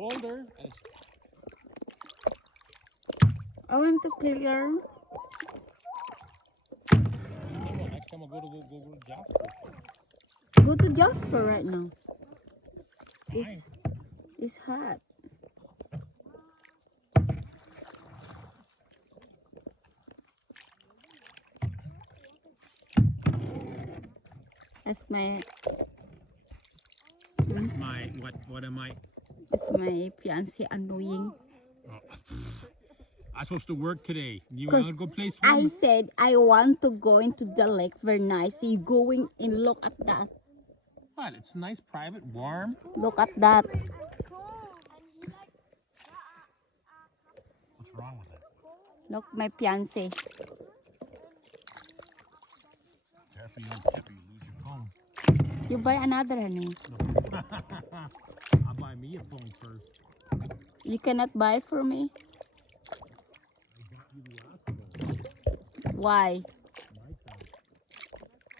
colder. And I want to clear. next time I'll go to Jasper. Go to Jasper right now. It's hot. That's my. That's my what am I? That's my fiance annoying. Oh. I'm supposed to work today. You Cause want to go play I swim? said I want to go into the lake. Very nice. You going and look at that. What? It's nice, private, warm. Look at that. What's wrong with it? Look, my fiance. Careful, you don't tip or you lose your phone. You buy another, honey. I'll buy me a phone first. You cannot buy for me. I got you the last phone. Why? My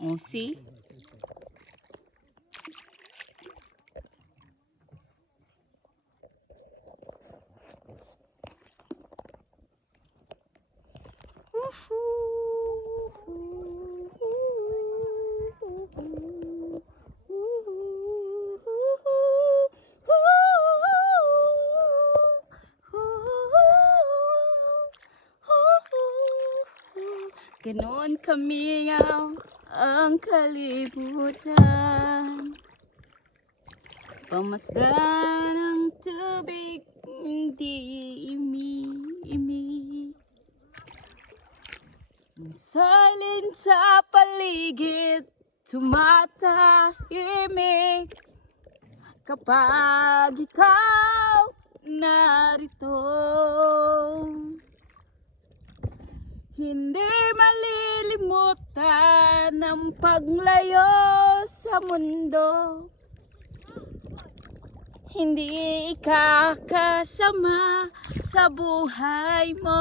phone. Oh, see? Ganoon kami ang kalibutan. Pamasdan ang tubig, hindi imi-imig. Silent sa paligid, tumatahimik. Kapag ikaw narito, hindi malilimutan ang paglayo sa mundo. Hindi ikakasama sa buhay mo.